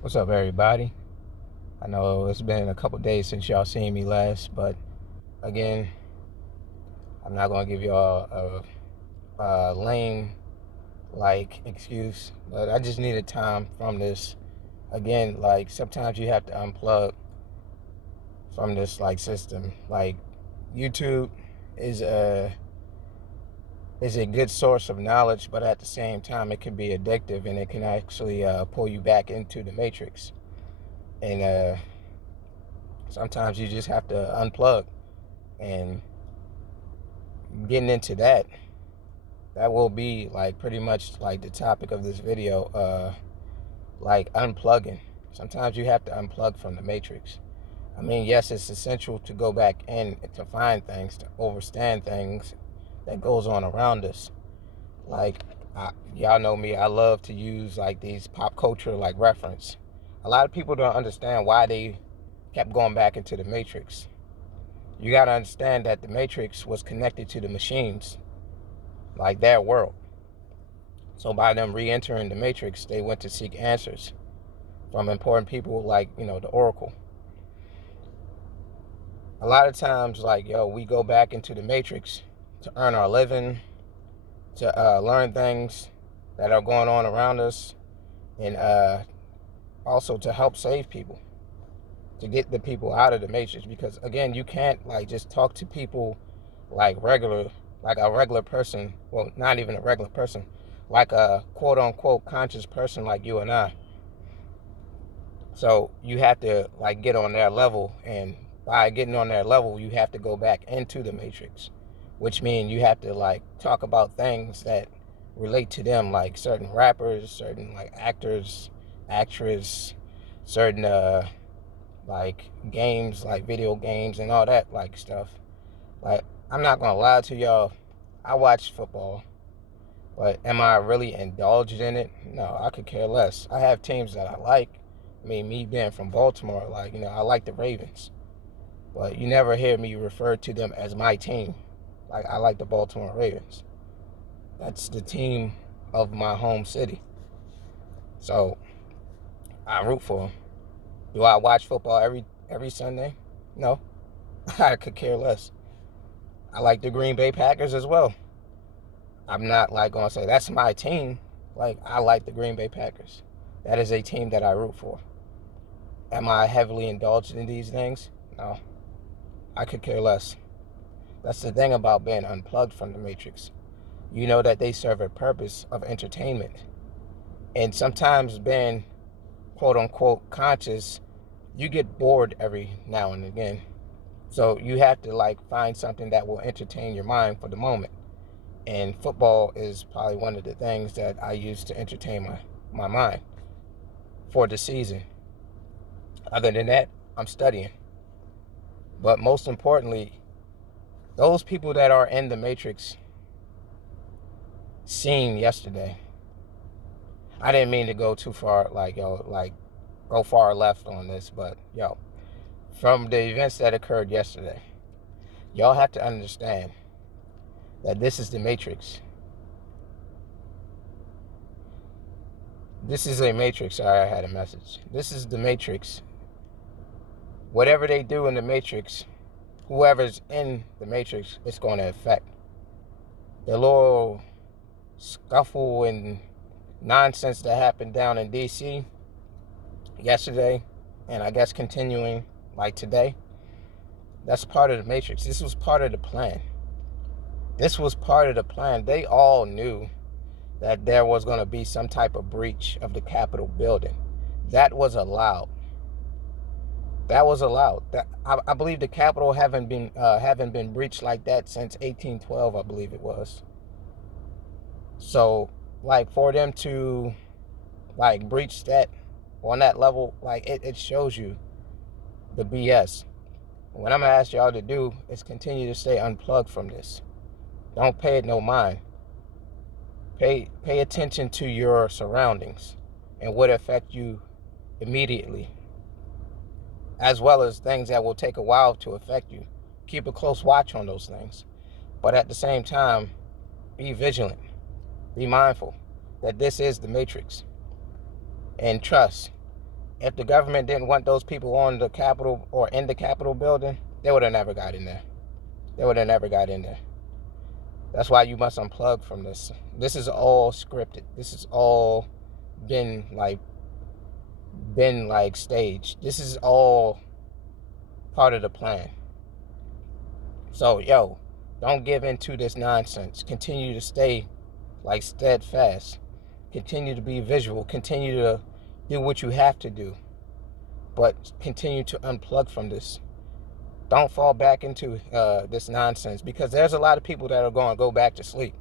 What's up, everybody? I know it's been a couple days since y'all seen me last, but again, I'm not gonna give y'all a lame excuse, but I just needed time from this. Again, sometimes you have to unplug from this system. YouTube is a good source of knowledge, but at the same time, it can be addictive and it can actually pull you back into the matrix. And sometimes you just have to unplug. And getting into that will be pretty much the topic of this video, unplugging. Sometimes you have to unplug from the matrix. I mean, yes, it's essential to go back in to find things, to understand things that goes on around us. like y'all know me, I love to use these pop culture reference. A lot of people don't understand why they kept going back into the matrix. You got to understand that the matrix was connected to the machines, like their world. So by them re-entering the matrix, they went to seek answers from important people the Oracle. A lot of times, we go back into the matrix to earn our living, to learn things that are going on around us, and also to help save people, to get the people out of the matrix. Because again, you can't just talk to people like a regular person. Well, not even a regular person, like a quote unquote conscious person like you and I. So you have to get on their level, and by getting on their level, you have to go back into the matrix, which means you have to talk about things that relate to them, like certain rappers, certain actors, actresses, certain games, video games and all that stuff. I'm not gonna lie to y'all, I watch football, but am I really indulged in it? No, I could care less. I have teams that I like. I mean, me being from Baltimore, I like the Ravens, but you never hear me refer to them as my team. I like the Baltimore Ravens. That's the team of my home city. So I root for them. Do I watch football every Sunday? No, I could care less. I like the Green Bay Packers as well. I'm not gonna say that's my team. I like the Green Bay Packers. That is a team that I root for. Am I heavily indulged in these things? No, I could care less. That's the thing about being unplugged from the matrix. You know that they serve a purpose of entertainment. And sometimes being quote unquote conscious, you get bored every now and again. So you have to find something that will entertain your mind for the moment. And football is probably one of the things that I use to entertain my mind for the season. Other than that, I'm studying. But most importantly, those people that are in the matrix seen yesterday. I didn't mean to go too far, go far left on this, but from the events that occurred yesterday, y'all have to understand that this is the matrix. This is a matrix. Sorry, I had a message. This is the matrix. Whatever they do in the matrix, whoever's in the matrix, it's going to affect. The little scuffle and nonsense that happened down in DC yesterday, and I guess continuing today, that's part of the matrix. This was part of the plan. This was part of the plan. They all knew that there was going to be some type of breach of the Capitol building. That was allowed. That was allowed. I believe the Capitol haven't been breached like that since 1812, I believe it was. So, for them to breach that on that level, it shows you the BS. What I'm gonna ask y'all to do is continue to stay unplugged from this. Don't pay it no mind. Pay attention to your surroundings and what affect you immediately, as well as things that will take a while to affect you. Keep a close watch on those things. But at the same time, be vigilant. Be mindful that this is the matrix. And trust, If the government didn't want those people on the Capitol or in the Capitol building, they would have never got in there. They would have never got in there. That's why you must unplug from this. This is all scripted. This is all been like staged. This is all part of the plan. So, yo, don't give into this nonsense. Continue to stay like steadfast. Continue to be visual. Continue to do what you have to do. But continue to unplug from this. Don't fall back into this nonsense, because there's a lot of people that are going to go back to sleep.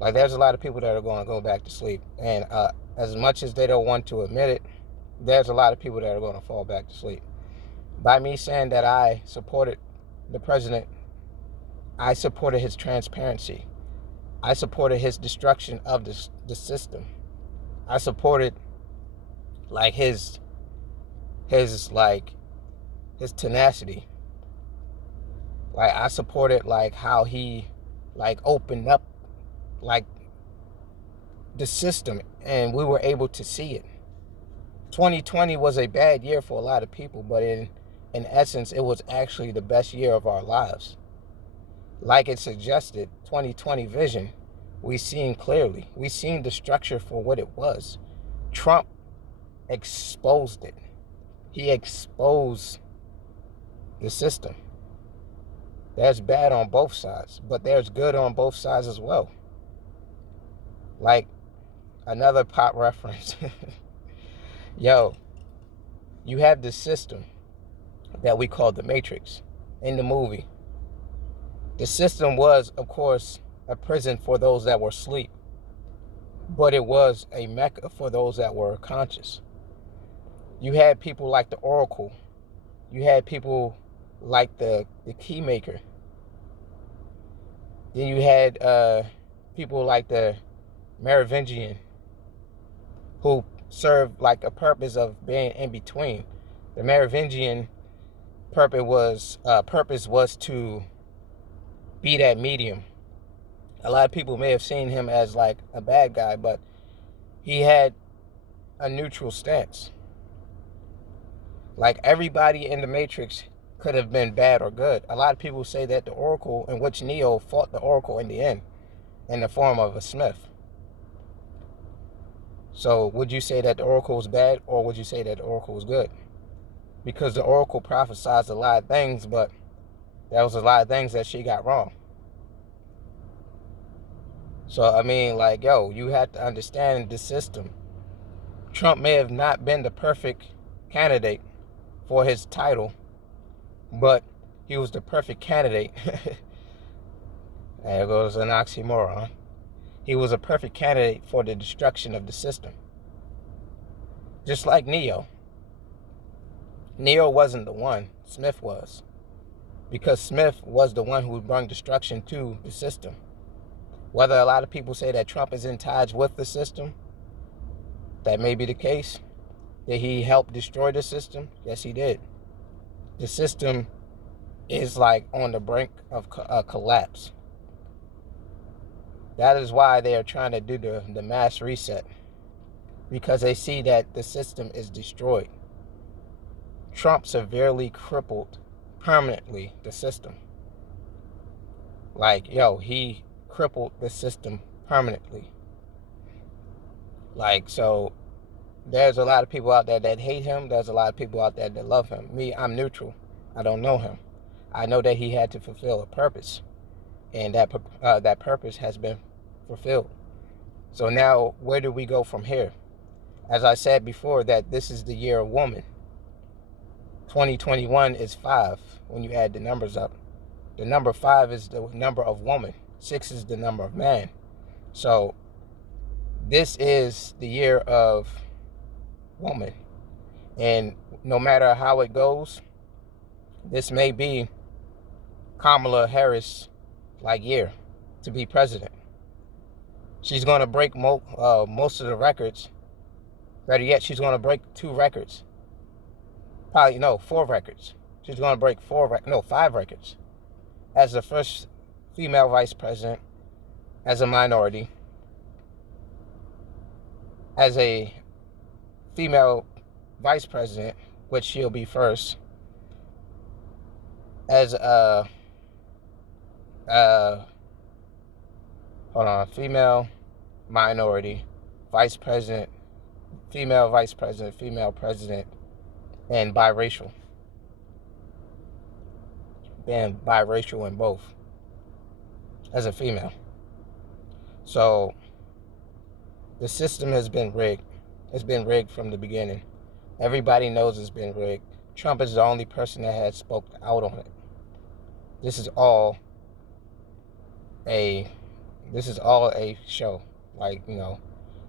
Like, there's a lot of people that are going to go back to sleep. And as much as they don't want to admit it, there's a lot of people that are going to fall back to sleep. By me saying that I supported the president, I supported his transparency. I supported his destruction of the system. I supported like his tenacity. Like, I supported like how he like opened up like the system, and we were able to see it. 2020 was a bad year for a lot of people, but in essence, it was actually the best year of our lives. Like it suggested, 2020 vision, we seen clearly. We seen the structure for what it was. Trump exposed it. He exposed the system. There's bad on both sides, but there's good on both sides as well. Like another pop reference. Yo, you have this system that we call the Matrix in the movie. The system was, of course, a prison for those that were asleep, but it was a mecca for those that were conscious. You had people like the Oracle. You had people like the Keymaker. Then you had people like the Merovingian, who served like a purpose of being in between. The Merovingian purpose was to be that medium. A lot of people may have seen him as like a bad guy, but he had a neutral stance. Like, everybody in the Matrix could have been bad or good. A lot of people say that the Oracle, in which Neo fought the Oracle in the end, in the form of a Smith. So would you say that the Oracle was bad, or would you say that the Oracle was good? Because the Oracle prophesied a lot of things, but there was a lot of things that she got wrong. So, I mean, like, yo, you have to understand the system. Trump may have not been the perfect candidate for his title, but he was the perfect candidate. There goes an oxymoron. He was a perfect candidate for the destruction of the system. Just like Neo. Neo wasn't the one, Smith was. Because Smith was the one who brought destruction to the system. Whether a lot of people say that Trump is in ties with the system, that may be the case. Did he help destroy the system? Yes, he did. The system is like on the brink of collapse. That is why they are trying to do the mass reset, because they see that the system is destroyed. Trump severely crippled permanently the system. Like, yo, he crippled the system permanently. Like, so there's a lot of people out there that hate him. There's a lot of people out there that love him. Me, I'm neutral. I don't know him. I know that he had to fulfill a purpose, and that purpose has been fulfilled. So now, where do we go from here? As I said before, that this is the year of woman. 2021 is 5 when you add the numbers up. The number 5 is the number of woman. 6 is the number of man. So this is the year of woman. And no matter how it goes, this may be Kamala Harris like year to be president. She's going to break most of the records. Better yet, she's going to break 2 records. Probably, no, 4 records. She's going to break 5 records. As the first female vice president, as a minority, as a female vice president, which she'll be first, as a female minority vice president, female vice president, female president, and biracial. Being biracial in both as a female. So the system has been rigged. It's been rigged from the beginning. Everybody knows it's been rigged. Trump is the only person that has spoke out on it. This is all a show. Like, you know,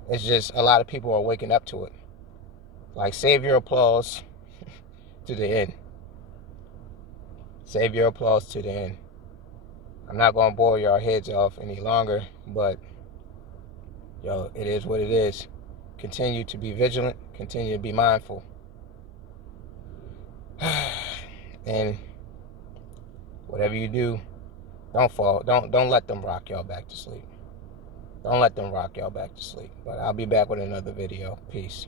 it's just a lot of people are waking up to it. Like, save your applause to the end. Save your applause to the end. I'm not going to bore your heads off any longer, but, yo, it is what it is. Continue to be vigilant. Continue to be mindful. And whatever you do, don't fall. Don't let them rock y'all back to sleep. Don't let them rock y'all back to sleep. But I'll be back with another video. Peace.